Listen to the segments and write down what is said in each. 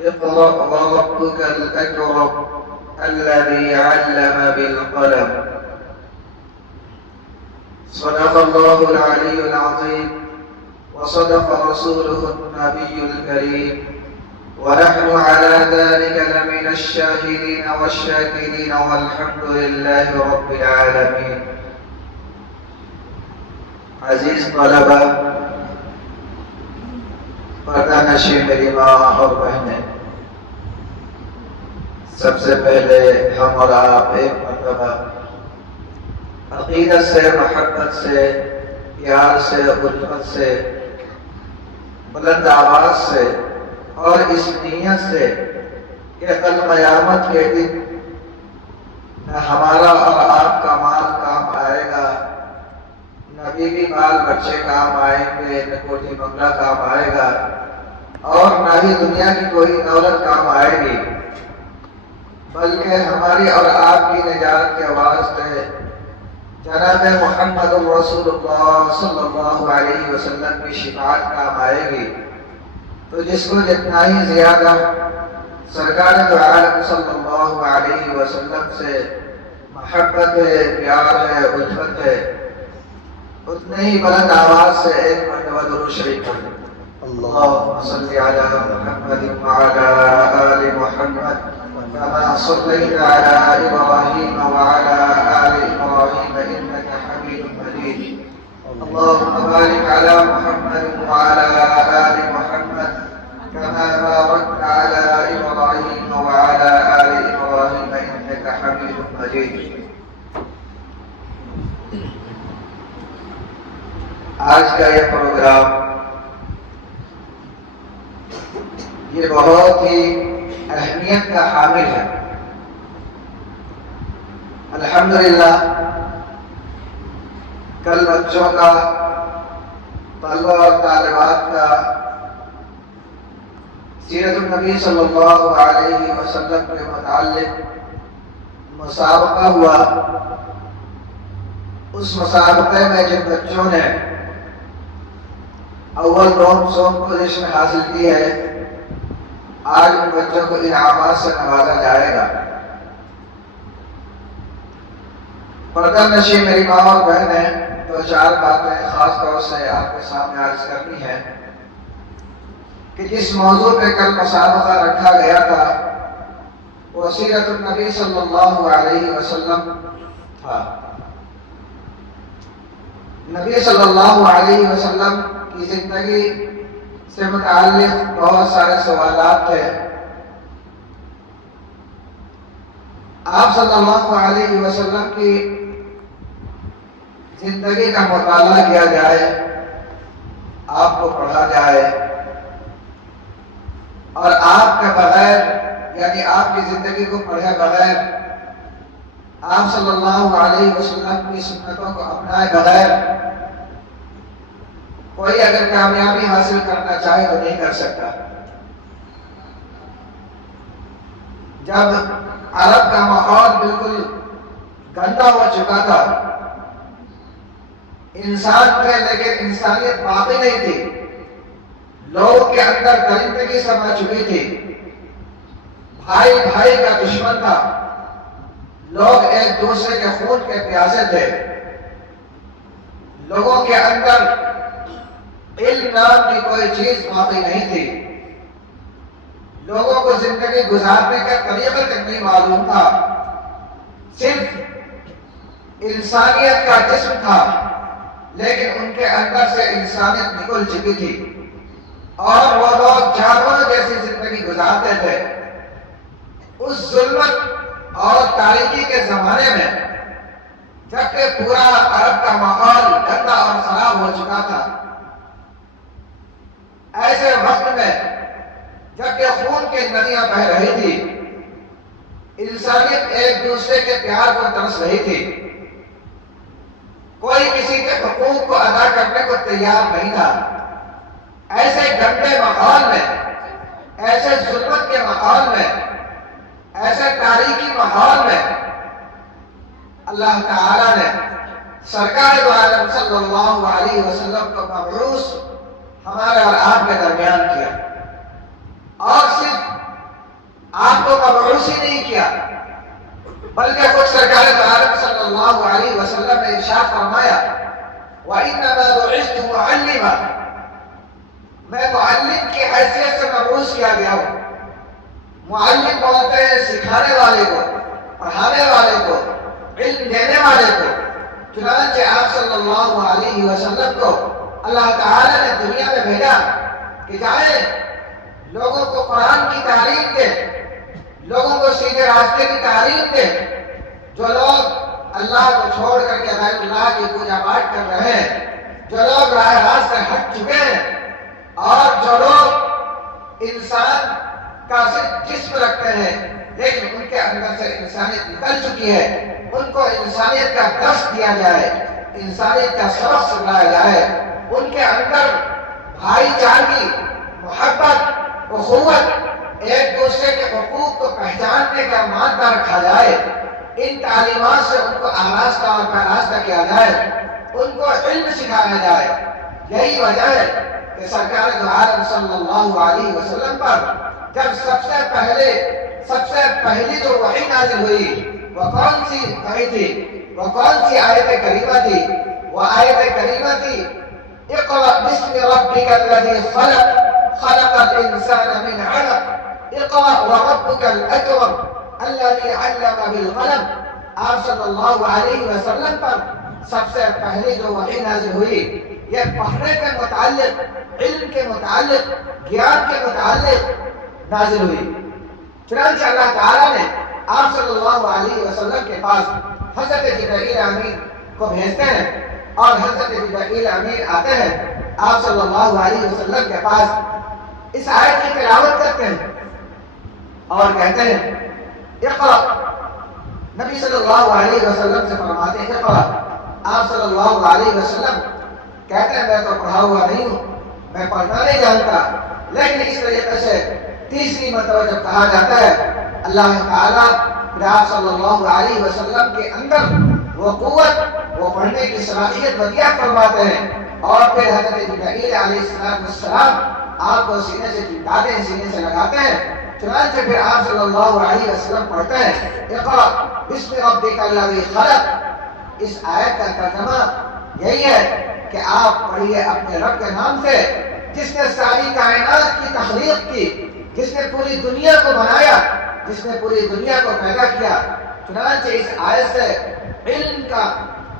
اقرأ وربك الأكرم الذي علم بالقلم. صدق الله العلي العظيم وصدق رسوله النبي الكريم، ونحن على ذلك لمن الشاهدين والشاكرين، والحمد لله رب العالمين. عزیز طلبہ، پردہ نشین میری ماں اور بہنیں، سب سے پہلے ہم اور آپ ایک مرتبہ عقیدت سے، محبت سے، پیار سے، الفت سے، بلند آواز سے اور اس نیت سے کہ کل قیامت کے دن نہ ہمارا اور آپ کا مال کام آئے گا، نہ بیوی بال بچے کام آئیں گے، نہ کوٹھی بنگلہ کام آئے گا، اور نہ ہی دنیا کی کوئی دولت کام آئے گی، بلکہ ہماری اور آپ کی نجات کے واسطے جناب محمد رسول اللہ صلی اللہ علیہ وسلم کی شفاعت کام آئے گی. تو جس کو جتنا ہی زیادہ سرکار دو عالم صلی اللہ علیہ وسلم سے محبت ہے، پیار ہے، الفت ہے، اتنے ہی بلند آواز سے ایک مرتبہ درود شریف پڑھیں. اللہم صلی علی محمد وعلی آل محمد كما صليت على إبراهيم وعلى آل إبراهيم إنك حميد مجيد. اللهم بارك على محمد وعلى آل محمد كما باركت على إبراهيم وعلى آل إبراهيم إنك حميد مجيد. آج کا یہ پروگرام یہ بہت ہی اہمیت کا حامل ہے. الحمدللہ کل بچوں کا، طلبہ اور طالبات کا سیرت النبی صلی اللہ علیہ وسلم کے متعلق مسابقہ ہوا. اس مسابقے میں جن بچوں نے اول دوم پوزیشن حاصل کی ہے، آج ان بچوں کو انعامات سے نوازا جائے گا. پردہ نشین میری ماں اور بہنیں، دو چار باتیں خاص طور سے آپ کے سامنے عرض کرنی ہے کہ جس موضوع پہ کل مسابقہ رکھا گیا تھا وہ سیرت النبی صلی اللہ علیہ وسلم تھا. نبی صلی اللہ علیہ وسلم کی زندگی سے متعلق بہت سارے سوالات تھے. آپ صلی اللہ علیہ وسلم کی زندگی کا مطالعہ کیا جائے، آپ کو پڑھا جائے، اور آپ کے بغیر، یعنی آپ کی زندگی کو پڑھے بغیر، آپ صلی اللہ علیہ وسلم کی سنتوں کو اپنائے بغیر کوئی اگر کامیابی حاصل کرنا چاہے تو نہیں کر سکتا. جب عرب کا ماحول بالکل گندا ہو چکا تھا، انسان تھے لیکن انسانیت باقی نہیں تھی، لوگوں کے اندر درندگی سما چکی تھی، بھائی بھائی کا دشمن تھا، لوگ ایک دوسرے کے خون کے پیاسے تھے، لوگوں کے اندر علم نام کی کوئی چیز باقی نہیں تھی، لوگوں کو زندگی گزارنے کا طریقہ تک نہیں معلوم تھا، صرف انسانیت کا جسم تھا لیکن ان کے اندر سے انسانیت نکل چکی تھی، اور وہ لوگ جانوروں جیسی زندگی گزارتے تھے. اس ظلمت اور تاریکی کے زمانے میں جبکہ پورا عرب کا ماحول گندا اور خراب ہو چکا تھا، ایسے وقت میں جبکہ خون کی ندیاں بہہ رہی تھی، انسانیت ایک دوسرے کے پیار کو ترس رہی تھی، کوئی کسی کے حقوق کو ادا کرنے کو تیار نہیں تھا، ایسے گندے ماحول میں، ایسے ظلمت کے ماحول میں، ایسے تاریکی ماحول میں اللہ تعالیٰ نے سرکار دو عالم صلی اللہ علیہ وسلم کو مبعوث ہمارے اور آپ کے درمیان کیا، اور صرف آپ کو مبعوث ہی نہیں کیا، بلکہ خود سرکار دو عالم صلی اللہ علیہ وسلم نے ارشاد فرمایا وَإِنَّمَا بُعِثْتُ مُعَلِّمًا، میں معلم کی حیثیت سے مبعوث کیا گیا ہوں۔ معلم بولتے ہیں سکھانے والے کو، پڑھانے والے کو، علم دینے والے کو۔ چنانچہ آپ صلی اللہ علیہ وسلم کو اللہ تعالی نے دنیا میں بھیجا کہ جائیں لوگوں کو قرآن کی تعلیم دے، لوگوں کو سیدھے راستے کی تعلیم دے۔ جو لوگ اللہ کو چھوڑ کر کے غیر اللہ کی پوجا پاٹ کر رہے ہیں، جو لوگ راہ راست سے ہٹ چکے ہیں، اور جو لوگ انسان کا صرف جسم رکھتے ہیں لیکن ان کے اندر سے انسانیت نکل چکی ہے، ان کو انسانیت کا درس دیا جائے، انسانیت کا سبق سکھلایا جائے، ان کے اندر بھائی چارگی، محبت، اخوت، ایک دوسرے کے حقوق کو پہچاننے کا مادہ رکھا جائے۔ ان تعلیمات سے ان کو آراستہ اور پیراستہ کیا جائے، ان کو علم سکھایا جائے۔ یہی وجہ ہے کہ سرکار دو عالم صلی اللہ علیہ وسلم پر جب سب سے پہلی جو وحی نازل ہوئی وہ کون سی وحی تھی، وہ کون سی آیت کریمہ تھی؟ وہ آیت کریمہ تھی اقرأ باسم ربک الذی خلق، خلق الانسان من علق، اقرأ وربک الاکرم الذی علم بالقلم۔ آپ صلی اللہ علیہ وسلم پر سب سے پہلی جو وحی نازل ہوئی یہ پڑھنے کے متعلق، علم کے متعلق، گیان کے متعلق نازل ہوئی۔ چنانچہ اللہ تعالیٰ نے آپ صلی اللہ علیہ وسلم کے پاس حضرت جبرائیل امین کو بھیجتے ہیں، اور حضرت جبرائیل امین آتے ہیں آپ صلی اللہ علیہ وسلم کے پاس، اس آیت کی تلاوت کرتے ہیں اور کہتے ہیں اقرأ۔ نبی صلی اللہ علیہ وسلم سے فرماتے ہیں اقرأ۔ آپ صلی اللہ علیہ وسلم کہتے ہیں میں تو پڑھا ہوا نہیں ہوں، میں پڑھنا نہیں جانتا، لیکن اس طریقے سے تیسری مرتبہ جب کہا جاتا ہے اللہ تعالیٰ پھر آپ صلی اللہ علیہ وسلم کے اندر وہ قوت، وہ پڑھنے کی صلاحیت عطا فرماتے ہیں، اور پھر حضرت جبرائیل علیہ السلام آپ کو سینے سے چمٹاتے ہیں، سینے سے لگاتے ہیں۔ چنانچہ پھر آپ صلی اللہ علیہ وسلم پڑھتے ہیں اقرأ باسم ربک الذی خلق۔ اس آیت کا ترجمہ یہی ہے کہ آپ پڑھیے اپنے رب کے نام سے جس نے ساری کائنات کی تخلیق کی، جس نے پوری دنیا کو بنایا، جس نے پوری دنیا کو پیدا کیا۔ چنانچہ اس آیت سے علم کا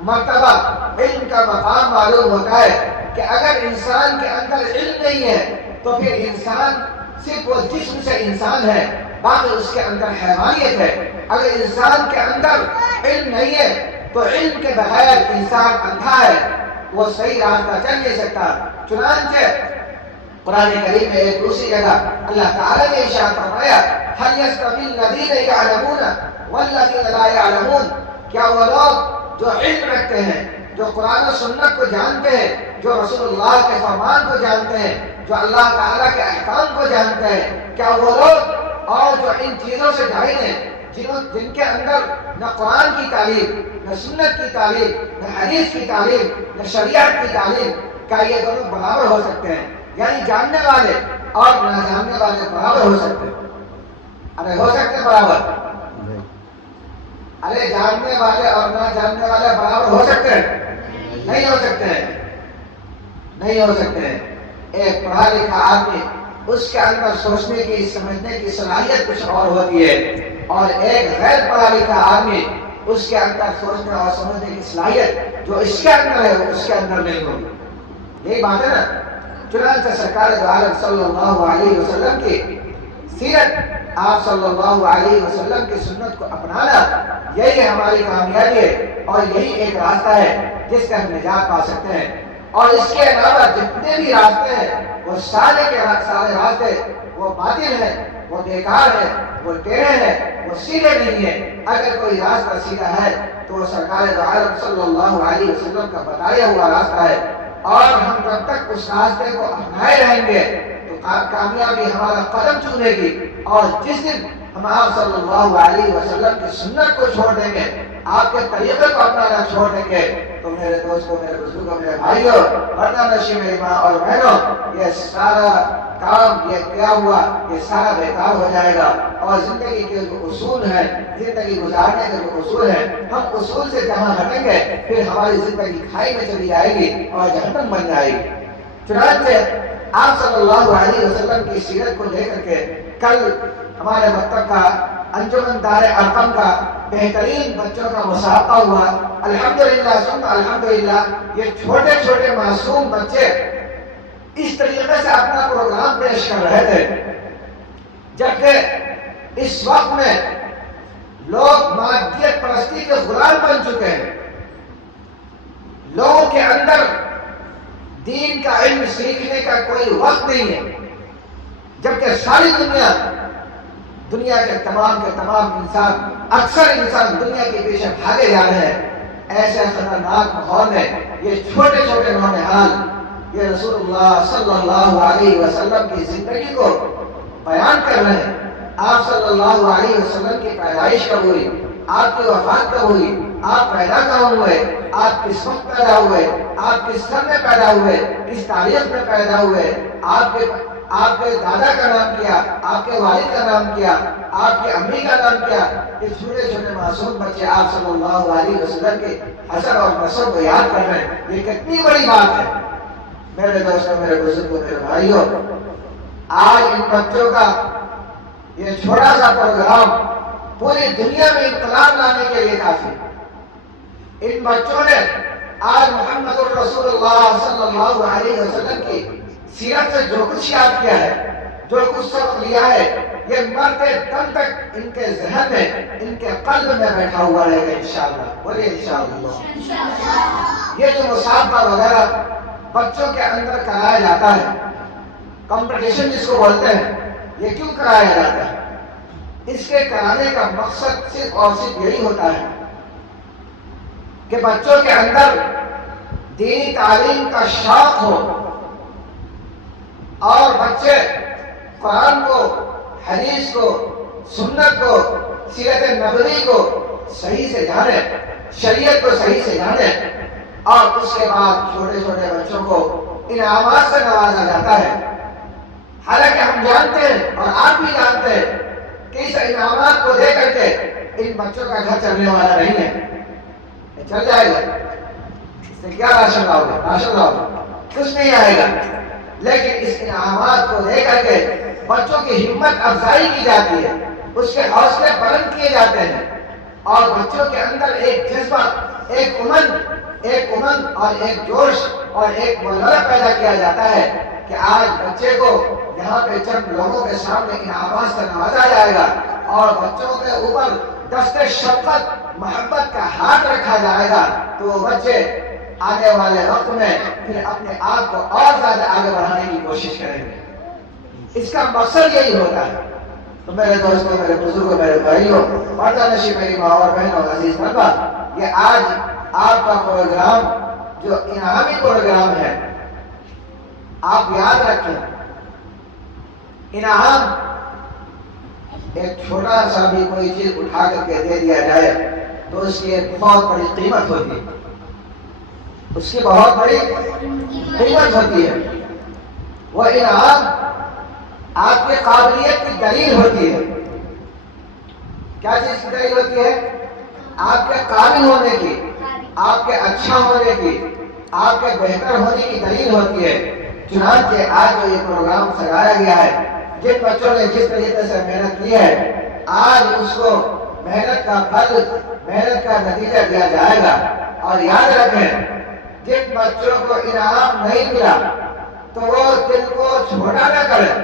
مرتبہ، علم کا مقام معلوم ہوتا ہے کہ اگر انسان کے اندر علم نہیں ہے تو پھر انسان صرف وہ جسم سے انسان ہے، باقی اس کے اندر حیوانیت ہے۔ اگر انسان کے اندر علم نہیں ہے تو علم کے بغیر انسان اندھا ہے، وہ صحیح راستہ چل نہیں سکتا۔ چنانچہ قرآن کریم میں ایک دوسری جگہ اللہ تعالیٰ نے ارشاد فرمایا هل يستوي الذين يعلمون والذين لا يعلمون، کیا وہ لوگ جو علم رکھتے ہیں، جو قرآن و سنت کو جانتے ہیں، جو رسول اللہ کے فرمان کو جانتے ہیں، جو اللہ تعالیٰ کے احکام کو جانتے ہیں، کیا وہ لوگ اور جو ان چیزوں سے جاہل ہیں، جن کے اندر نہ قرآن کی تعلیم، نہ سنت کی تعلیم، نہ حدیث کی تعلیم، نہ شریعت کی تعلیم، کیا یہ دونوں برابر ہو سکتے ہیں؟ یعنی جاننے والے اور نہ جاننے والے برابر ہو سکتے ہیں؟ ارے ہو سکتے برابر؟ ارے جاننے والے اور نہ جاننے والے برابر ہو سکتے ہیں؟ نہیں ہو سکتے ہیں، نہیں ہو سکتے ہیں۔ ایک پڑھا لکھا آدمی اس کے اندر سوچنے کی، سمجھنے کی صلاحیت کچھ اور ہوتی ہے، اور ایک غیر پڑھا لکھا آدمی اس کے اندر سوچنے اور سمجھنے کی صلاحیت جو اس کے اندر ہے وہ اس کے اندر نہیں ہوگی۔ یہی بات ہے نا۔ چنانچہ سرکار دو عالم صلی اللہ علیہ وسلم کی سیرت، آپ صلی اللہ علیہ وسلم کی سنت کو اپنانا، یہی ہماری کامیابی ہے، اور یہی ایک راستہ ہے جس سے ہم نجات پا سکتے ہیں۔ اور اس کے علاوہ جتنے بھی راستے ہیں وہ سارے کے سارے راستے وہ باطل ہیں، وہ بیکار ہیں، وہ ٹیڑھے ہیں، وہ سیدھے نہیں ہیں۔ اگر کوئی راستہ سیدھا ہے تو وہ سرکار دو عالم صلی اللہ علیہ وسلم کا بتایا ہوا راستہ ہے، اور ہم جب تک اس راستے کو اپنائے رہیں گے تو کامیابی ہمارا قدم چومے گی، اور جس دن ہم آپ صلی اللہ علیہ وسلم کی سنت کو چھوڑ دیں گے، آپ کے طریقے کو اپنانا چھوڑ دیں گے، تو میرے دوستوں، میرے بزرگوں، میرے بھائیوں، پردہ نشین میری ماں اور بہنوں، یہ سارا کام یہ کیا ہوا یہ سارا بیکار ہو جائے گا، اور زندگی کے جو اصول ہیں، زندگی گزارنے کے جو اصول ہیں، ہم اصول سے جہاں ہٹیں گے پھر ہماری زندگی کھائی میں چلی جائے گی اور جہنم بن جائے گی۔ چنانچہ آپ صلی اللہ علیہ وسلم کی سیرت کو لے کر کے کل ہمارے مکتب کا انجمن دار ارقم کا بہترین بچوں کا مسابقہ ہوا۔ الحمدللہ ثم الحمدللہ، یہ چھوٹے چھوٹے معصوم بچے اس طریقے سے اپنا پروگرام پیش کر رہے تھے، جبکہ اس وقت میں لوگ مادیت پرستی کے غلام بن چکے ہیں، لوگوں کے اندر دین کا علم سیکھنے کا کوئی وقت نہیں ہے، جبکہ ساری دنیا کے تمام انسان، اکثر انسان دنیا کے پیچھے بھاگے جا رہے ہیں۔ ایسے خطرناک ماحول میں یہ چھوٹے چھوٹے نونہال یہ رسول اللہ صلی اللہ علیہ وسلم کی زندگی کو بیان کر رہے ہیں۔ آپ صلی اللہ علیہ وسلم کی پیدائش کب ہوئی، آپ کی وفات کب ہوئی، آپ پیدا کہاں ہوئے، آپ کس وقت پیدا ہوئے، آپ کس سن میں پیدا ہوئے، کس تاریخ میں پیدا ہوئے، آپ کے دادا کا نام کیا، آپ کے والد کا نام کیا، آپ کی امی کا نام کیا۔ یہ چھوٹے چھوٹے معصوم بچے آپ صلی اللہ علیہ وسلم کے حسب اور نسب کو یاد کر رہے ہیں، یہ کتنی بڑی بات ہے۔ میرے دوستوں، میرے بزرگوں، میرے بھائیوں، آج ان بچوں کا یہ چھوٹا سا پروگرام پوری دنیا میں انقلاب لانے کے لیے کافی۔ ان بچوں نے آج محمد الرسول اللہ صلی اللہ علیہ وسلم کی سیرت سے جو کچھ یاد کیا ہے، جو کچھ سبق لیا ہے، یہ مرتے دم تک ان کے ذہن میں، ان کے قلب میں بیٹھا ہوا رہے گا انشاءاللہ۔ بولیے انشاءاللہ۔ یہ جو مسابقہ وغیرہ بچوں کے اندر کرایا جاتا ہے، کمپٹیشن جس کو بولتے ہیں، یہ کیوں کرایا جاتا ہے؟ اس کے کرانے کا مقصد صرف اور صرف یہی ہوتا ہے کہ بچوں کے اندر دینی تعلیم کا شوق ہو اور بچے قرآن کو، حدیث کو، سنت کو، سیرت نبوی کو صحیح سے جانے، شریعت کو صحیح سے جانے، اور اس کے بعد چھوٹے چھوٹے بچوں کو انعامات سے نوازا جاتا ہے۔ حالانکہ ہم جانتے ہیں اور آپ بھی جانتے ہیں کہ اس انعامات کو دے کر کے ان بچوں کا گھر چلنے والا نہیں ہے۔ چل جائے گا، اس سے کیا راشن لاؤ گے؟ کچھ نہیں آئے گا۔ لیکن اس انعامات کو دے کر کے بچوں کی ہمت افزائی کی جاتی ہے، اس کے حوصلے بلند کیے جاتے ہیں، اور بچوں کے اندر ایک جذبہ، ایک امنگ اور ایک جوش اور ایک ولولہ پیدا کیا جاتا ہے کہ آج بچے کو یہاں پہ چند لوگوں کے سامنے انعامات سے نوازا جائے گا، اور بچوں کے اوپر دست شفقت، محبت کا ہاتھ رکھا جائے گا، تو وہ بچے آنے والے وقت میں پھر اپنے آپ کو اور زیادہ آگے بڑھانے کی کوشش کریں گے۔ اس کا مقصد یہی ہوتا ہے۔ تو میرے دوستوں، میرے بزرگوں، میرے بھائیوں، پردہ نشین میری ماں اور بہنوں، عزیز طلبہ، یہ آج آپ کا پروگرام جو انعامی پروگرام ہے، آپ یاد رکھیں، انعام ایک چھوٹا سا بھی کوئی چیز اٹھا کر کے دے دیا جائے تو اس کی ایک بہت بڑی قیمت ہوتی ہے، اس کی بہت بڑی قیمت ہوتی ہے۔ وہ انعام آپ کی قابلیت کی دلیل ہوتی ہے۔ کیا چیز کی دلیل ہوتی ہے؟ آپ کے قابل ہونے کی، آپ کے اچھا ہونے کی، آپ کے بہتر ہونے کی دلیل ہوتی ہے۔ چنانچہ آج جو یہ پروگرام سجایا گیا ہے، جن بچوں نے جس طریقے سے محنت کی ہے، آج اس کو محنت کا پھل، محنت کا نتیجہ دیا جائے گا۔ اور یاد رکھیں، جن بچوں کو انعام نہیں ملا تو وہ دل کو چھوٹا نہ کریں،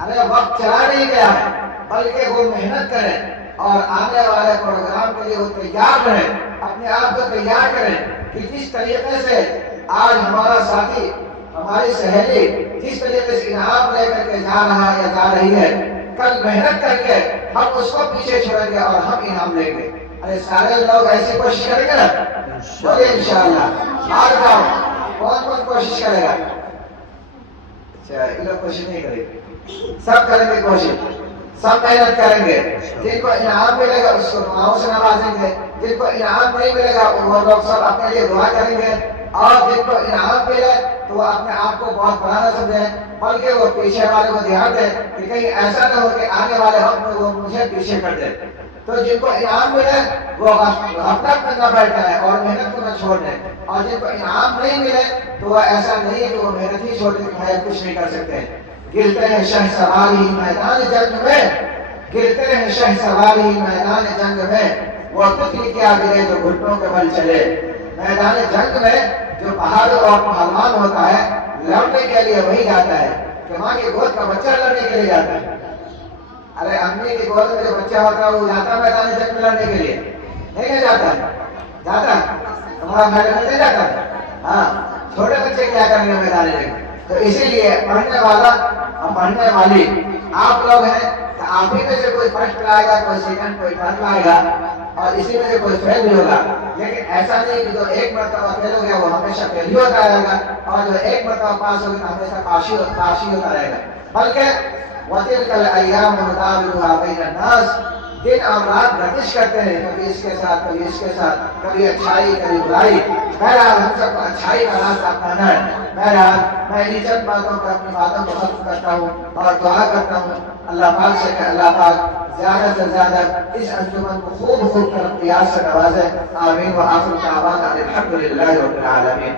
ارے وقت چلا نہیں گیا ہے، بلکہ وہ محنت کریں اور آنے والے پروگرام کے لیے وہ تیار رہیں، اپنے آپ کو تیار کریں کہ جس طریقے سے آج ہمارا ساتھی، ہماری سہیلی جس طریقے سے انعام لے کر کے جا رہا ہے یا جا رہی ہے، کل محنت کر کے ہم اس کو پیچھے چھوڑیں گے اور ہم انعام لیں گے۔ ارے سارے لوگ ایسی کوشش کریں گے نا؟ بولے انشاءاللہ۔ آج جاؤ، کون کوشش کرے گا؟ اچھا، یہ لوگ کوشش نہیں کریں گے، سب کریں گے کوشش، سب محنت کریں گے. جن کو انعام ملے گا اس کو دعاؤں سے نوازیں گے. جن کو انعام نہیں ملے گا وہ لوگ سب اپنے لیے دعا کریں گے. اور جن کو انعام ملے تو وہ اپنے آپ کو بہت بڑا نہ سمجھیں، بلکہ وہ پیچھے والے کو دھیان دیں کہ کہیں ایسا نہ ہو کہ آنے والے وقت میں وہ مجھے پیچھے کر دے. تو جن کو انعام ملے وہ غفلت میں نہ بیٹھ جائے اور محنت کو نہ چھوڑ دیں. اور جن کو انعام نہیں ملے تو وہ ایسا نہیں ہے کہ وہ محنت ہی چھوڑ دیں کہ بھائی کچھ نہیں کر سکتے. گرتے ہیں شہسوار ہی میدان جنگ میں، گرتے ہیں شہسوار ہی میدان جنگ میں، وہ تتلی کیا گرے جو گھٹنوں کے بل چلے. میدان جنگ میں جو بہادر اور پہلوان ہوتا ہے لڑنے کے لیے وہی جاتا ہے کہ ماں کی گود کا بچہ لڑنے کے لیے جاتا ہے. ارے امی کی گود میں جو بچہ ہوتا ہے وہ جاتا ہے میدان جنگ میں لڑنے کے لیے؟ نہیں جاتا ہے. جاتا ہے تمہارا میدان نہیں جاتا ہے. ہاں چھوٹے بچے کیا کریں گے میدان جنگ. تو اسی لیے پڑھنے والا اور پڑھنے والی آپ لوگ ہیں کہ آپ ہی میں سے کوئی فرسٹ لائے گا، کوئی سیکنڈ، کوئی تھرڈ لائے گا اور اسی میں سے کوئی فیل بھی ہوگا. لیکن ایسا نہیں کہ جو ایک مرتبہ فیل ہو گیا وہ ہمیشہ فیل ہی ہوتا رہے گا اور جو ایک مرتبہ پاس ہو گیا ہمیشہ پاس ہی ہوتا رہے گا. بلکہ وَتِلْكَ الْأَيَّامُ نُدَاوِلُهَا بَيْنَ النَّاسِ، دن اور رات گردش کرتے ہیں، کبھی اس کے ساتھ کبھی اس کے ساتھ، کبھی اچھائی کبھی برائی. بہرحال ہم سب کو اچھائی کا راستہ اپنانا ہے. بہرحال میں انہیں چند باتوں پر اپنی باتوں کو ختم کرتا ہوں اور دعا کرتا ہوں اللہ پاک سے کہ اللہ پاک زیادہ سے زیادہ اس انجمن کو خوب ترقیات سے نوازے. آمین. وآخر دعوانا الحمد للہ رب العالمین.